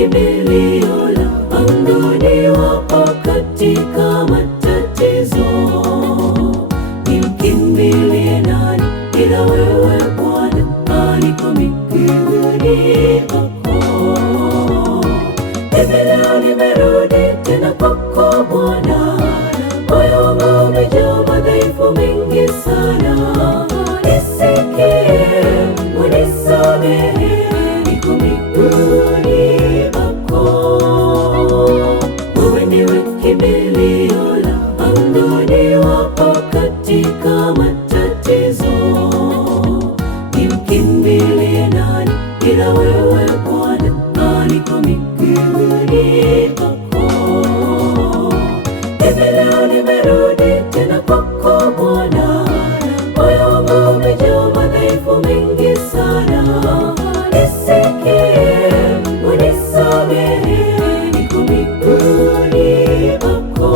kimbilio langu niwapo katika matatizo. Nimkimbilie nani ila wewe Bwana, niko miguuni pako. Hivi leo nimerudi tena kwako Bwana, moyo wangu umejaa madhaifu mengi sana. Nisikie, unisamehe, niko miguuni pako. Wewe ndiwe kimbilio langu niwapo katika matatizo. Nimkimbilie nani ila wewe Bwana, niko miguuni pako. Hivi leo nimerudi tena kwako Bwana, moyo wangu umejaa madhaifu mengi sana. Nisikie, unisamehe, niko miguuni pako.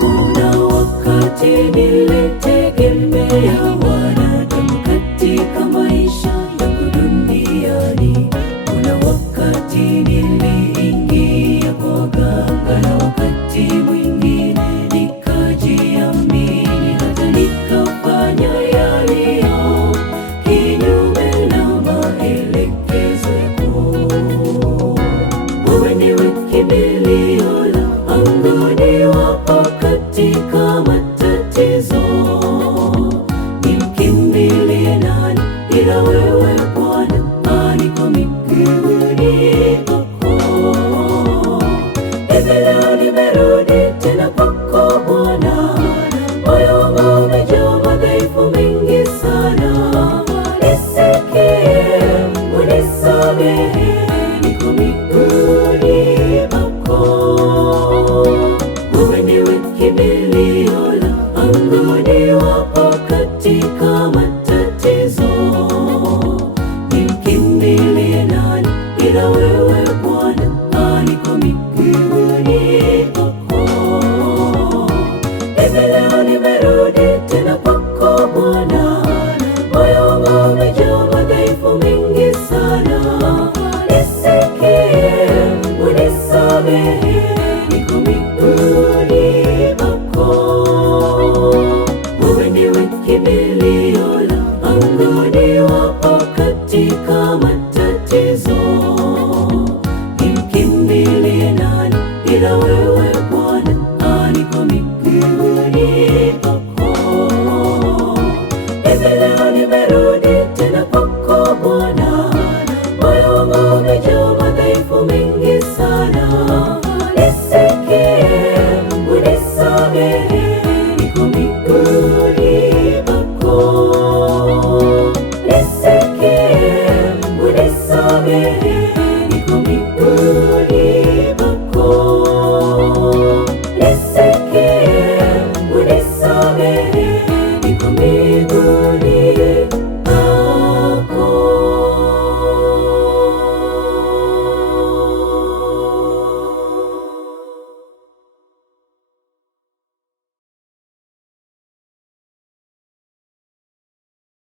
Kuna wakati nilitegemea wanadamu katika maisha yangu duniani. Kuna wakati niliingia kwa waganga, na wakati mwingine nikajiamini, hata nikafanya yaliyo kinyume na maelekezo yako. Wewe ndiwe kimbilio langu niwapo katika matatizo. Nimkimbilie nani ila wewe